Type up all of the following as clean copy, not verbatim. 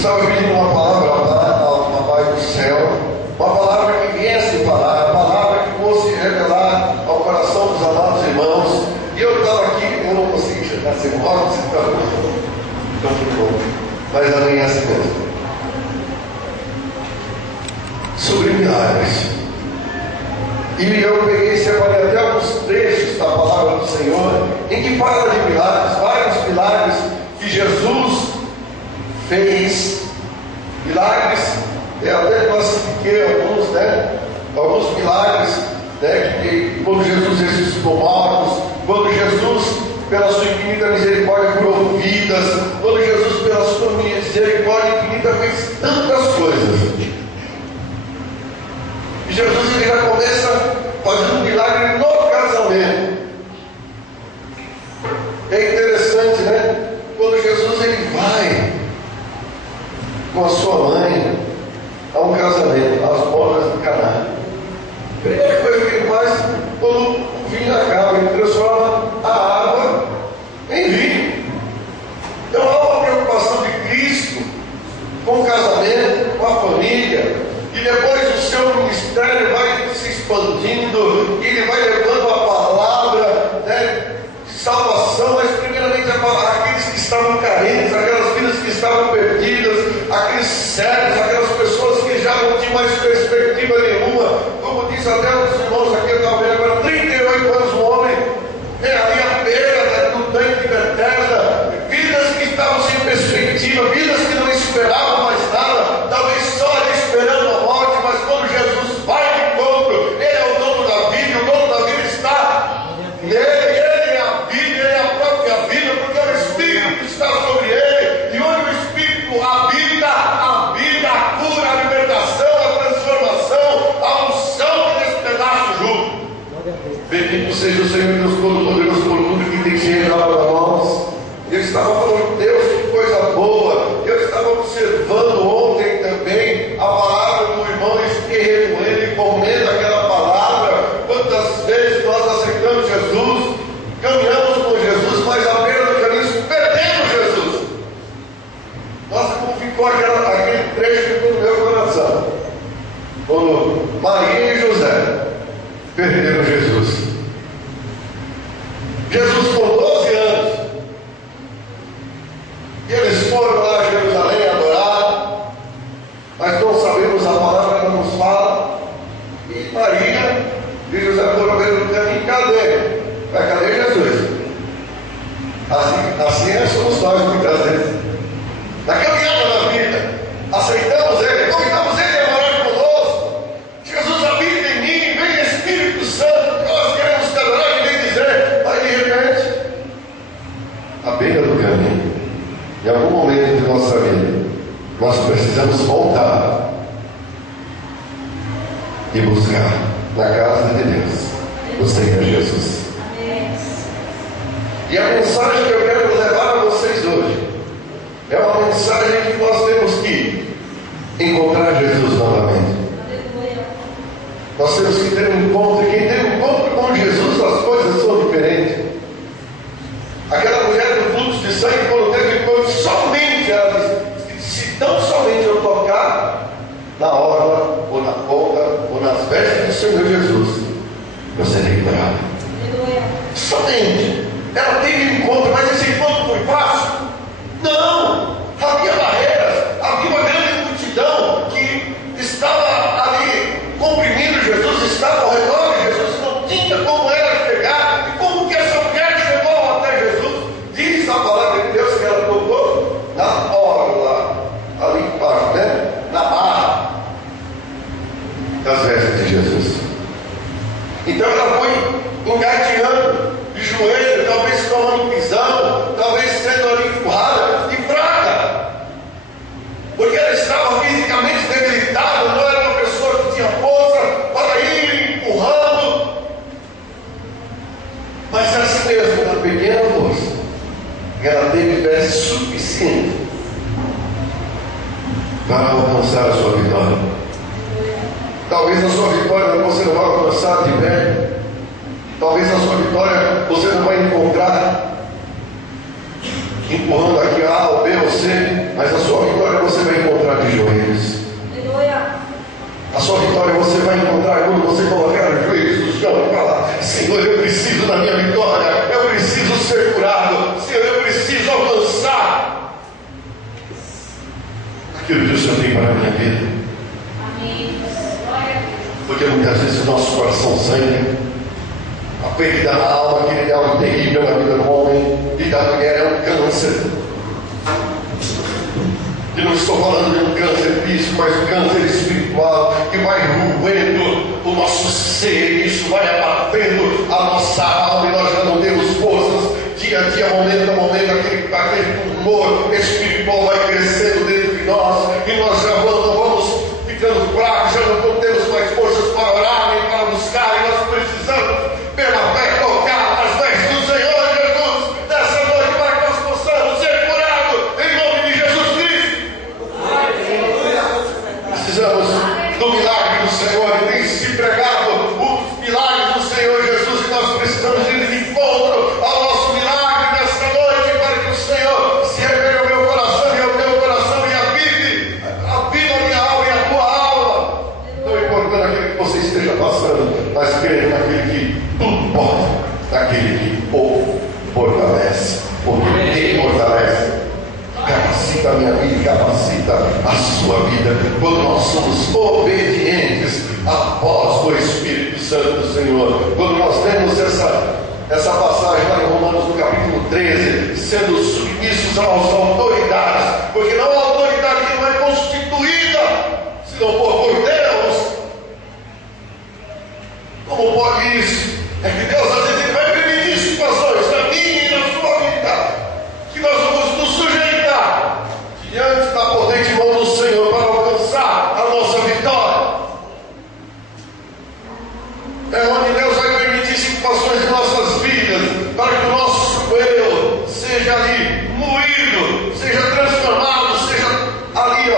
estava pedindo uma palavra ao Pai do céu, uma palavra que viesse falar, a palavra que fosse revelar ao coração dos amados irmãos. E eu estava aqui, eu não consegui chegar assim, logo se preocupa, mas a minha é assim mesmo. Sobre milagres. E eu peguei e separei até alguns trechos da palavra do Senhor, em que fala de milagres, vários milagres que Jesus fez. Milagres, até classifiquei alguns, alguns milagres, que quando Jesus ressuscitou mortos, quando Jesus, pela sua infinita misericórdia, curou vidas, quando Jesus, pela sua misericórdia infinita, fez tantas coisas. E Jesus ele já começa fazendo um milagre no casamento. É interessante, quando Jesus ele vai com a sua mãe a um casamento, às bodas de Caná. A primeira coisa que ele faz, quando o vinho acaba, ele transforma a água em vinho. Então há uma preocupação de Cristo com o casamento, com a família. E depois o seu ministério vai se expandindo, e ele vai levando a palavra de salvação, mas primeiramente aqueles que estavam carentes, aquelas vidas que estavam perdidas, aqueles cegos, aquelas pessoas que já não tinham mais perspectiva nenhuma. Como diz até os irmãos aqui, eu estava vendo agora, 38 anos um homem, ali à beira do tanque de Bethesda, vidas que estavam sem perspectiva, vidas que não esperavam mais nada, talvez só ali esperando a morte, mas quando Jesus vai de encontro, ele é o dono da vida, o dono da vida está nele, ele é a vida, ele é a própria vida, porque é o Espírito que está sobre ele, e onde o Espírito habita, a vida, a cura, a libertação, a transformação, a unção que despedaça o jugo. Bendito seja o Senhor Deus Todo-Poderoso por tudo que tem chegado a nós. Eu estava falando, Deus, que coisa boa. Eu estava observando ontem também a palavra do irmão Esquerdo, ele comendo aquela palavra. Quantas vezes nós aceitamos Jesus, caminhamos com Jesus, mas à beira do caminho perdemos Jesus. Nossa, como ficou aquele trecho que ficou no meu coração. Quando Maria e José perderam Jesus. Jesus com 12 anos. E eles foram lá a Jerusalém adorar, mas não sabemos, a palavra não nos fala. E Maria e José foram ver no caminho, cadê Jesus? Assim somos nós muitas vezes. Na caminhada da vida, aceitamos Ele, convidamos Ele a morar conosco. Jesus habita em mim, vem Espírito Santo, nós queremos caminhar e vem dizer, aí de repente, à beira do caminho, em algum momento de nossa vida, nós precisamos voltar e buscar na casa de Deus o Senhor Jesus. Amém. E a mensagem que eu quero levar a vocês hoje é uma mensagem que nós temos que encontrar Jesus novamente. Nós temos que ter um encontro, e quem tem um encontro com Jesus, as coisas são diferentes. Aquela mulher do fluxo de sangue, quando teve encontro, somente ela disse, se tão somente eu tocar na orla, ou na ponta, ou nas vestes do Senhor Jesus, eu serei curado. Somente. Ela teve um encontro, mas esse encontro foi fácil? Não! Havia barreiras, havia uma grande multidão que estava ali comprimindo Jesus, estava ao redor de Jesus, não tinha como ela chegar. E como que essa mulher chegou até Jesus? Diz a palavra de Deus que ela tocou na orla, ali embaixo, na barra das vestes de Jesus. Então ela foi engateando de joelho, talvez tomando pisão, talvez sendo ali empurrada e fraca, porque ela estava fisicamente debilitada, não era uma pessoa que tinha força para ir empurrando, mas assim mesmo, na pequena força, ela teve fé suficiente para alcançar a sua vitória. Talvez a sua vitória você não vai alcançar de pé. Talvez a sua vitória você não vai encontrar empurrando aqui A ou B ou C, mas a sua vitória você vai encontrar de joelhos. A sua vitória você vai encontrar quando você colocar os joelhos no chão e falar: Senhor, eu preciso da minha vitória, eu preciso ser curado, Senhor, eu preciso alcançar aquilo que o Senhor tem para a minha vida. Amém. Porque muitas vezes o nosso coração sangra. A ferida na alma, aquele é algo terrível na vida do homem e da mulher, é um câncer. E não estou falando de um câncer físico, mas um câncer espiritual que vai roendo o nosso ser, isso vai abatendo a nossa alma e nós já não temos forças. Dia a dia, momento a momento, aquele tumor espiritual vai crescendo dentro de nós e nós já vamos ficando fracos, já não temos mais forças para orar nem para buscar, e nós precisamos, pela fé, tocar nas vestes do Senhor Jesus nessa noite para que nós possamos ser curados em nome de Jesus Cristo. Precisamos do milagre do Senhor, e tem se pregado os milagres do Senhor Jesus, e nós precisamos ir de encontro ao nosso milagre nesta noite para que o Senhor se revele ao meu coração e ao teu coração e avive a minha alma e a tua alma. Não importando aquilo que você esteja passando, mas crendo naquele que tudo pode, naquele que o fortalece, porque Ele fortalece. Capacita a minha vida, capacita a sua vida, quando nós somos obedientes à voz do Espírito Santo do Senhor. Quando nós temos essa passagem lá em Romanos no capítulo 13, sendo submissos às autoridades, porque não há autoridade que não é constituída se não for por Deus. Como pode isso? É que Deus às vezes vai permitir situações na minha e na sua vida que nós vamos nos sujeitar diante da potente mão do Senhor para alcançar a nossa vitória. É onde Deus vai permitir situações em nossas vidas para que o nosso eu seja ali moído, seja transformado, seja ali,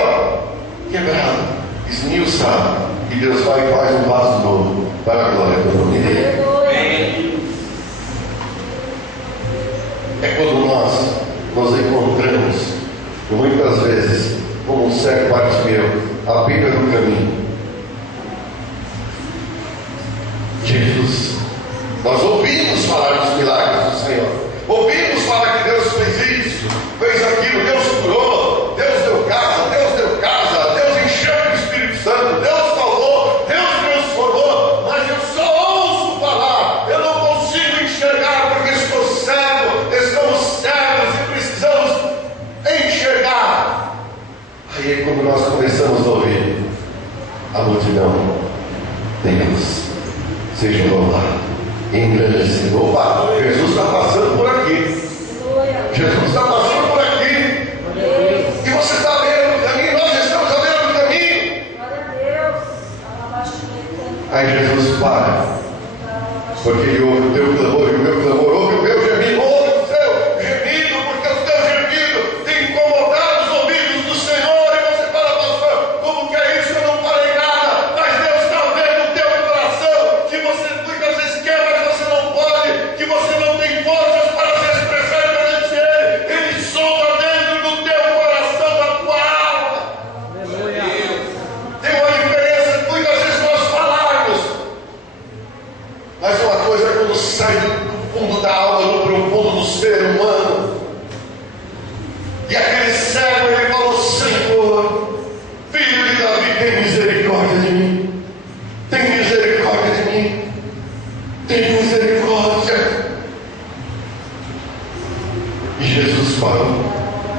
quebrado, esmiuçado, e Deus vai e faz um vaso novo para a glória do nome dele. É quando nós nos encontramos, muitas vezes, como um cego Bartimeu, à beira do caminho. Jesus, nós ouvimos falar dos milagres do Senhor, ouvimos falar que Deus fez isso, fez aquilo, Deus curou, Deus deu casa, Deus encheu o Espírito Santo, Deus salvou, Deus transformou, mas eu só ouço falar, eu não consigo enxergar porque estou cego, estamos cegos e precisamos enxergar. Aí quando nós começamos a ouvir a multidão, Deus seja louvado, engrandecido. Opa, Jesus está passando por aqui. Jesus está passando por aqui. E você está vendo o caminho, nós estamos vendo o caminho. Aí Jesus para, porque ele ouve o teu clamor e o meu clamor, ouve o meu gemido, ouve o seu gemido, porque o teu gemido tem incomodado os ouvidos do Senhor. E você fala: pastor, como que é isso? Eu não parei nada. Mas Deus está vendo o teu coração, que você muitas vezes quer, mas você não pode, que você não tem forças para se expressar perante Ele. Ele solta dentro do teu coração, da tua alma. Tem uma diferença muitas vezes nós falarmos, mas uma coisa é quando sai do fundo da alma, do profundo do ser humano. E aquele cego, ele falou: Senhor, filho de Davi, tem misericórdia de mim. Tem misericórdia de mim. Tem misericórdia. E Jesus falou.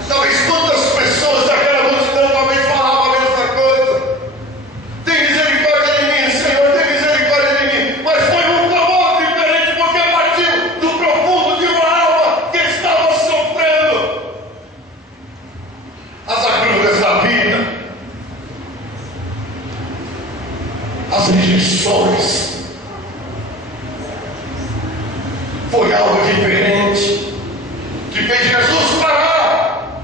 Talvez quantas pessoas daquela multidão talvez falavam a mesma coisa. Tem misericórdia de mim, Senhor, tem misericórdia de mim. Mas foi um clamor diferente, porque partiu do profundo de uma alma que estava sofrendo as agruras da vida, as rejeições. Foi algo diferente que fez Jesus parar.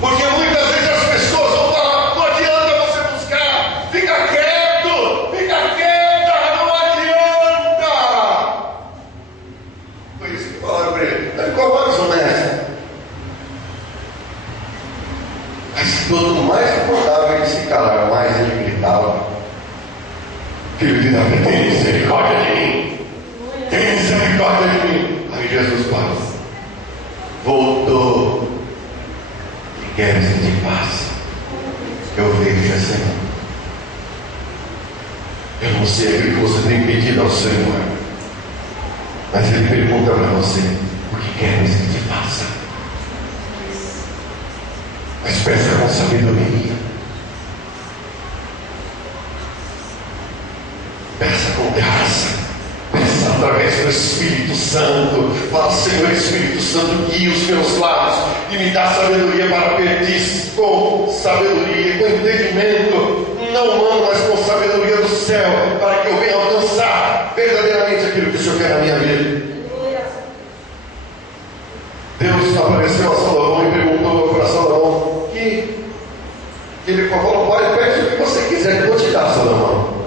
Porque muitas vezes as pessoas vão falar: não adianta você buscar, fica quieto, fica quieta, não adianta. Foi isso que falaram para ele. misericórdia de mim. Aí Jesus para. Voltou. Que queres que te faça? Eu vejo, Senhor. Eu não sei aquilo que você tem pedido ao Senhor, mas Ele pergunta para você: o que queres que te faça? Mas peça com sabedoria, peça com graça, peça através do Espírito Santo. Fala: Senhor Espírito Santo, guia os meus lábios e me dá sabedoria para pedir com sabedoria, com entendimento, não humano, mas com sabedoria do céu, para que eu venha alcançar verdadeiramente aquilo que o Senhor quer na minha vida. Deus apareceu a Salomão e perguntou para Salomão que ele falou: pode pedir o que você quiser que eu vou te dar, Salomão.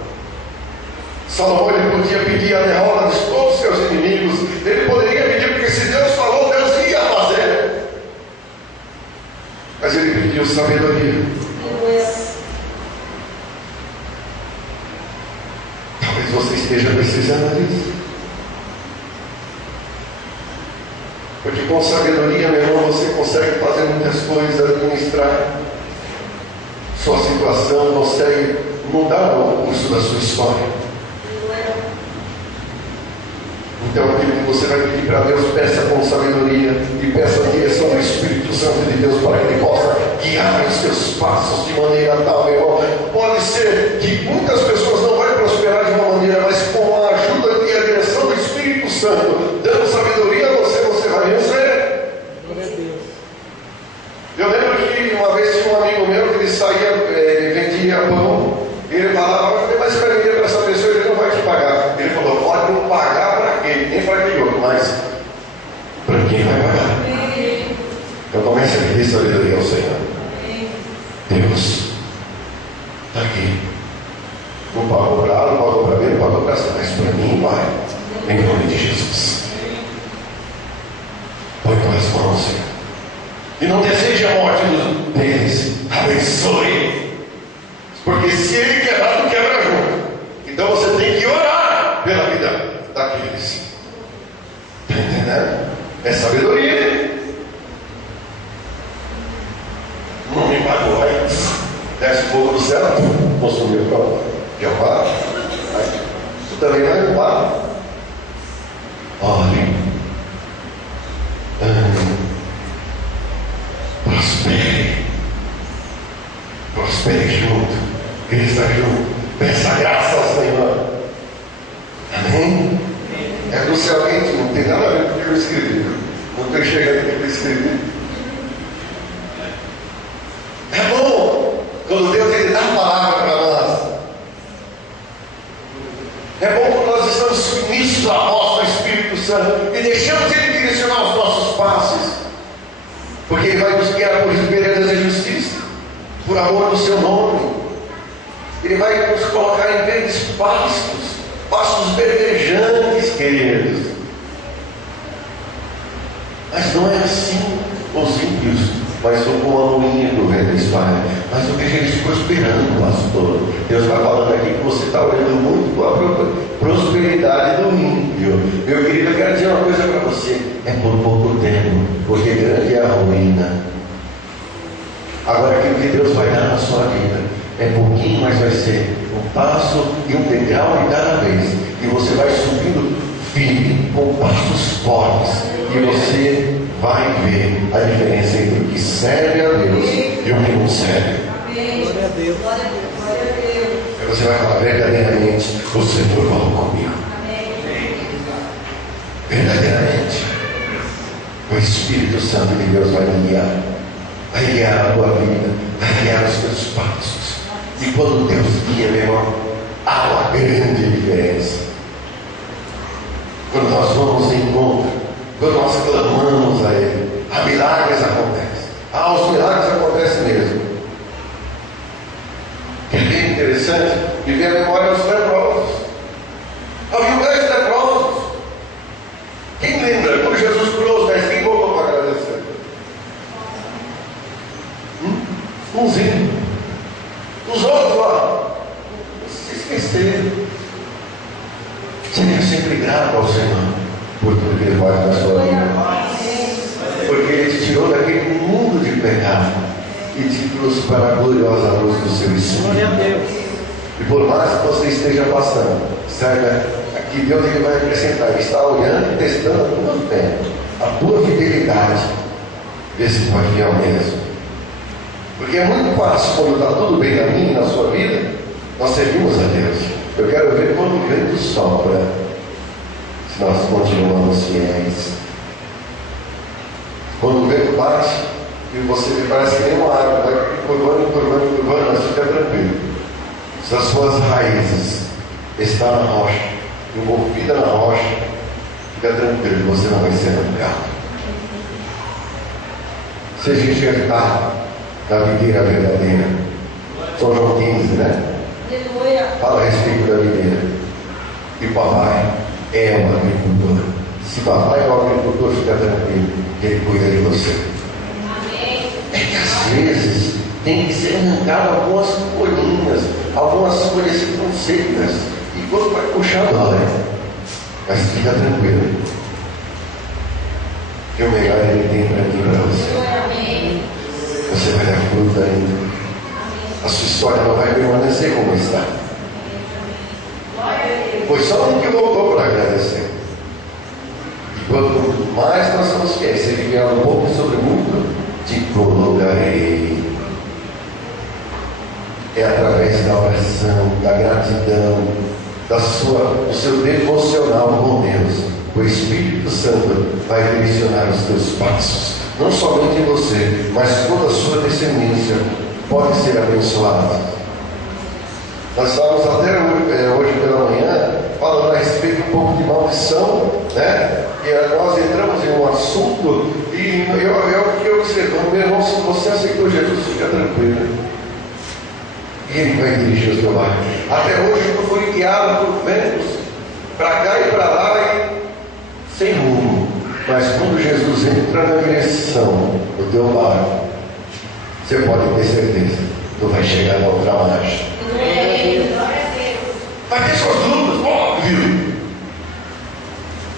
Salomão, ele podia pedir a derrota de todos os seus inimigos. Ele poderia pedir, porque se Deus falou, Deus ia fazer. Mas ele pediu sabedoria. Talvez você esteja precisando disso. Porque com sabedoria, meu irmão, você consegue fazer muitas coisas, administrar sua situação, consegue mudar o curso da sua história. Então, aquilo que você vai pedir para Deus, peça com sabedoria e peça a direção do Espírito Santo de Deus para que Ele possa guiar os seus passos de maneira tal, meu irmão. Pode ser que muitas pessoas não vão prosperar de uma maneira, mas com a ajuda e a direção do Espírito Santo, dando sabedoria a você, você vai vencer. Eu lembro que uma vez tinha um amigo meu que ele saía, vendia pão, e ele falava: eu falei: mas para vender para essa pessoa, ele não vai te pagar. Ele falou: pode não pagar para quem? Nem para aquele outro, mas para quem vai pagar? Eu começo a pedir sabedoria ao Senhor. Deus está aqui. Não pagou para A, não pagou para B, não pagou para C, mas para mim vai. Em nome de Jesus. Põe tuas mãos, Senhor. E não deseje a morte deles. Abençoe. Porque se ele quebrar, tu quebra junto. Então você tem que orar pela vida daqueles. Está entendendo? É sabedoria. Não me pagou. Aí desce fogo do céu, consumiu o próprio. Jeová. Tu também vai roubar. Olhe. Prospere. Prospere junto. Cristo junto. Peça graça ao Senhor. Amém? É do céu quente, não tem nada a ver com o que eu escrevi. Não estou enxergando o que eu escrevi. É bom quando Deus ele dá a palavra para nós. É bom quando nós estamos submissos à voz do Espírito Santo e deixamos Ele direcionar os nossos passos. Porque Ele vai nos guiar por veredas de justiça, por amor do seu nome. Ele vai nos colocar em verdes pastos, pastos verdejantes, queridos. Mas não é assim os ímpios, mas são como a moinha do vento espalha. Mas eu vejo eles prosperando, pastor. Deus vai falando aqui que você está olhando muito para a prosperidade do ímpio. Meu querido, eu quero dizer uma coisa para você: é por pouco tempo, porque grande é a ruína. Agora, aquilo que Deus vai dar na sua vida é pouquinho, mas vai ser um passo e um degrau de cada vez. E você vai subindo firme, com passos fortes. E você vai ver a diferença entre o que serve a Deus e o que não serve. Glória a Deus. Aí você vai falar: verdadeiramente o Senhor falou comigo. Verdadeiramente o Espírito Santo de Deus vai me guiar, vai guiar a tua vida, vai guiar os teus passos. E quando Deus guia, meu irmão, há uma grande diferença. Quando nós vamos em encontro, quando nós clamamos a Ele, há milagres acontecem. Os milagres acontecem mesmo. É bem interessante viver a memória dos leprosos. Havia 10 leprosos. Quem lembra quando Jesus curou os 10? Quem voltou para agradecer? Umzinho. Os outros lá se esqueceram. Seja sempre grato ao Senhor. por tudo que Ele faz na sua vida. Porque Ele te tirou daquele mundo de pecado e te trouxe para a gloriosa luz do seu Espírito. E por mais que você esteja passando, saiba que Deus Ele vai acrescentar. Ele está olhando e testando a tua fé, a tua fidelidade. Vê se pode fiel mesmo. Porque é muito fácil, quando está tudo bem na minha e na sua vida, nós servimos a Deus. Eu quero ver quando o vento sopra, se nós continuamos fiéis. Quando o vento bate e você parece que nem uma água, vai curvando, mas fica tranquilo. Se as suas raízes estão na rocha, envolvida na rocha, fica tranquilo, você não vai ser arrancado. Seja enxertado da videira verdadeira. São João 15, né? Fala a respeito da videira. E papai é um agricultor. Se papai é um agricultor, fica tranquilo, ele cuida de você. É que às vezes tem que ser arrancado algumas folhinhas, algumas folhas que estão secas, e quando vai puxar dói. Mas fica tranquilo, que o melhor Ele tem para mim e para você. Você vai dar fruto ainda. A sua história não vai permanecer como está. Foi só um que voltou para agradecer. E quanto mais nós somos fiéis, se Ele vier um pouco sobre muito, te colocarei. É através da oração, da gratidão, do seu devocional com Deus. O Espírito Santo vai direcionar os teus passos. Não somente você, mas toda a sua descendência pode ser abençoada. Nós estávamos até hoje pela manhã falando a respeito um pouco de maldição, né? E nós entramos em um assunto e eu observando, meu irmão, se você aceitou Jesus, fica tranquilo. Ele vai dirigir o seu lar. Até hoje eu fui guiado por ventos para cá e para lá e sem rumo. Mas quando Jesus entra na direção do teu lar, você pode ter certeza, tu vai chegar na outra marcha. Vai ter suas dúvidas, óbvio.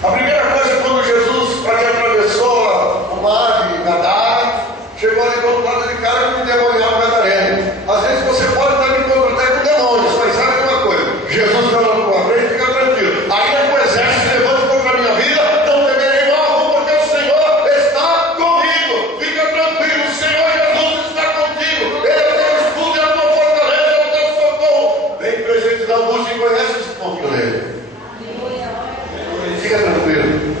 A primeira coisa, quando Jesus atravessou o mar de Gadara, chegou ali do outro lado de cara com o demoniado gadareno. Às vezes você pode estar me confrontando com demônios, mas sabe uma coisa? Jesus está lá na frente, fica tranquilo. Ainda que o exército se levante contra a minha vida, não temerei mal, porque o Senhor está comigo. Fica tranquilo, o Senhor Jesus está contigo. Ele é o teu escudo, é a tua fortaleza, é o teu socorro. Vem presente da música e conhece esse ponto dele. Fica tranquilo.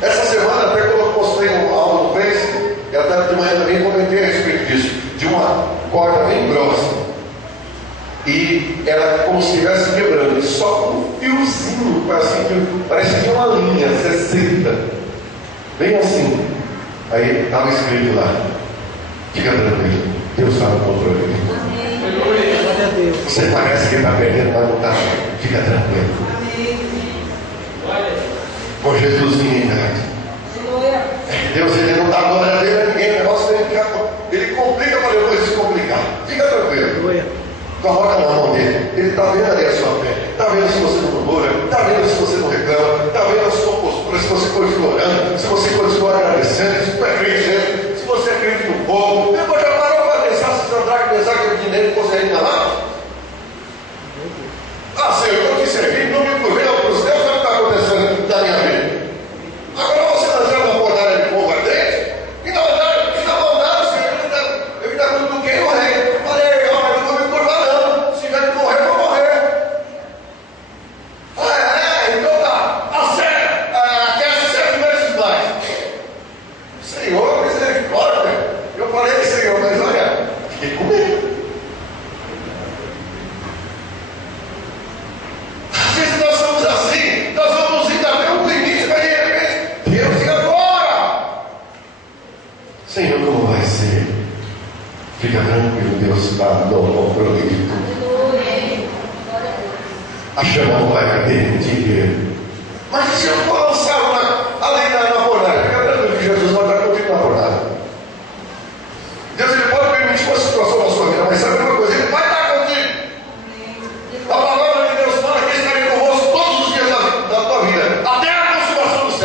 Essa semana até quando eu postei algo no Face, e até de manhã também comentei a respeito disso, de uma corda bem grossa. E ela como se estivesse quebrando, e só um fiozinho, assim, parece que é uma linha 60, bem assim. Aí estava escrito lá: fica tranquilo, Deus está no controle. Você parece que está perdendo, mas não está. Fica tranquilo. Com Jesus ninguém cai. Deus ele não dá glória dele a ninguém, o negócio dele ele complica para depois se complicar. Fica tranquilo. Coloca na mão dele. Ele está vendo ali a sua fé. Está vendo se você não murmura. Está vendo se você não reclama. Está vendo a sua postura, se você continua orando, se você continua agradecendo, se você é crente, se você acredita no povo. Depois já parou para pensar se Sadraque, Mesaque e Abednego fossem ainda lá? Ah, Senhor, eu estou te servindo, não me curvei para os Deus, sabe o que está acontecendo na minha vida? Agora você está entrando na fornalha de fogo ardente, e na maldade, Senhor, eu ainda cutuquei o rei. Eu falei, ó, eu não vou me curvar não, se tiver que morrer, eu vou morrer. Então tá, aquece 7 vezes mais. Senhor, misericórdia. Eu falei, Senhor, mas olha, fiquei com medo. Às vezes nós somos assim, nós vamos indo até um limite, mas de repente, Deus, e agora? Senhor, como vai ser? Fica tranquilo, Deus está no controle de tudo. A chama não vai permitir. Mas se eu for lançado além da fornalha, fica tranquilo que Jesus vai estar contigo na fornalha. Deus ele pode permitir uma situação na sua vida, mas sabe uma coisa? Ele vai estar contigo. A palavra de Deus fala que Ele estará convosco todos os dias da tua vida, até a consumação dos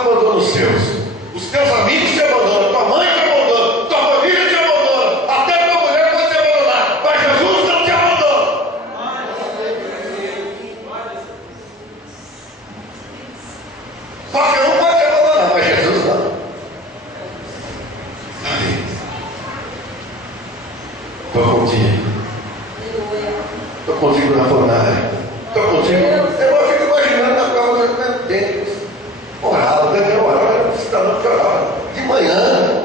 abandona os seus. Os teus amigos te abandonam, tua mãe te abandona, tua família te abandona, até tua mulher pode te abandonar, mas Jesus não te abandona. Qualquer um pode te abandonar, mas Jesus não. Estou contigo. Estou contigo na fornalha. Estou contigo. Eu fico imaginando na cama do meu tempo. Orava, Daniel orava, cidadão que orava. De manhã.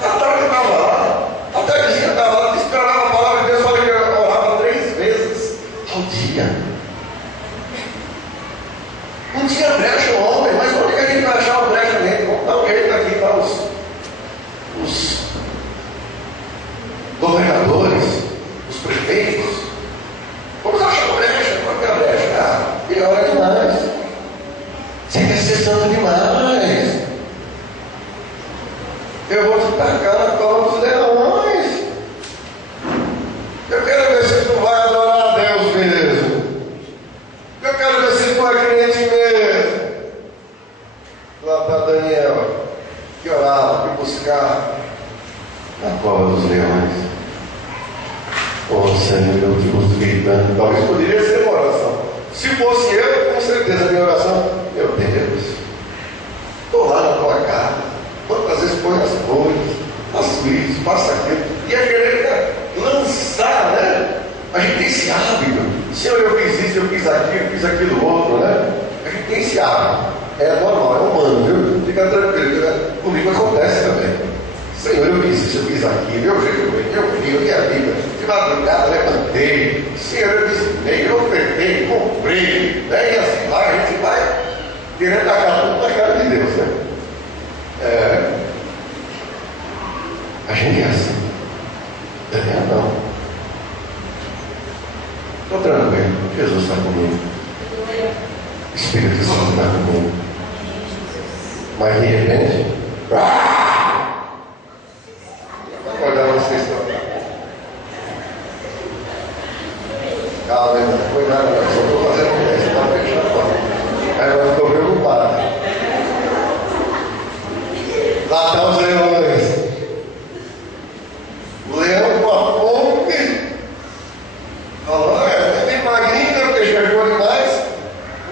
À tarde eu estava lá. À tardezinha eu estava lá, esperava a palavra de Deus. Falei que eu orava 3 vezes ao dia. Não tinha brecha o homem, mas onde que a gente vai achar uma brecha nele? Vamos dar um jeito aqui para os governadores, os prefeitos. Vamos achar uma brecha. Qual que é a brecha? Ah, ele ora demais. Você quer ser santo demais. Eu vou te tacar na cova dos leões. Eu quero ver se tu vai adorar a Deus mesmo. Eu quero ver se tu é crente mesmo. Lá está Daniel, que orava, que buscava na cova dos leões. Oh Senhor, eu te busquei tanto. Talvez poderia ser uma oração. Se fosse eu, com certeza a minha oração, meu Deus, estou lá na tua casa, quantas vezes põe as coisas, faço isso, faço aquilo, e a querer lançar, né? A gente tem esse hábito. Senhor, eu fiz isso, eu fiz aquilo outro, né? A gente tem esse hábito. É normal, é humano, viu? Fica tranquilo, né? Comigo acontece também. Senhor, eu fiz isso, eu fiz aquilo, eu jejuei, eu li a Bíblia, de madrugada levantei, Senhor, eu visitei, eu ofertei, comprei, né? E assim vai, a gente vai querendo tacar tudo na cara de Deus, né? A gente é assim. Daniel não. Estou tranquilo, Jesus está comigo. O Espírito Santo está comigo. Mas de repente, acordar vocês estão. Calma, irmão, cuidado, eu só estou fazendo um teste, está fechando a porta. Aí eu estou preocupado. Lá estão os leões. O leão com a fome falou: é bem magrinho, porque chegou demais.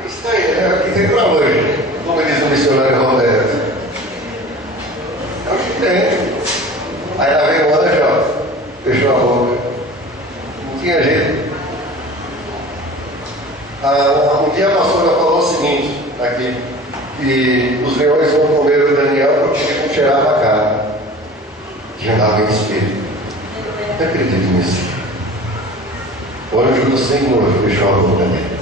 Isso aí, aqui tem para hoje, como diz o missionário Roberto. Acho que tem. Aí lá vem o outro, já fechou a boca. Não tinha jeito. Um dia a pastora falou o seguinte aqui, que os leões vão comer o Daniel porque não cheirava a carne, que andava em espírito. Eu acredito nisso. O anjo do Senhor fechou a boca dele.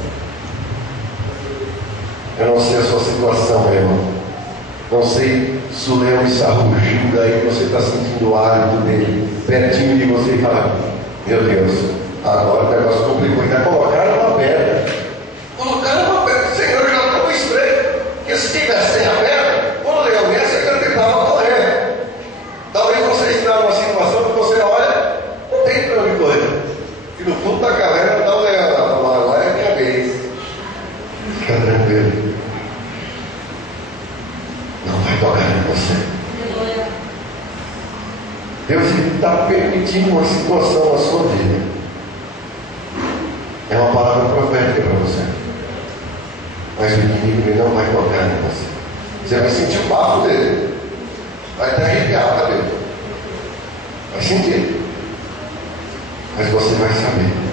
Eu não sei a sua situação, meu irmão. Não sei se o leão está rugindo aí, você está sentindo o hálito dele pertinho de você e fala: meu Deus, agora o negócio complicou. Ainda colocaram uma pedra. Colocaram uma pedra. Senhor, eu já estou estranho. Porque se tivesse sem a pedra, quando o leão viesse, ele tentava correr. Talvez você esteja numa situação que você olha, não tem para onde correr. E no fundo da caverna está o leão. Agora é minha vez. Fica tranquilo. Não vai tocar em você. Deus está permitindo uma situação na sua vida. É uma palavra profética para você. Mas o inimigo ele não vai tocar em você. Você vai sentir o bafo dele. Vai até arrepiar o cabelo. Vai sentir. Mas você vai saber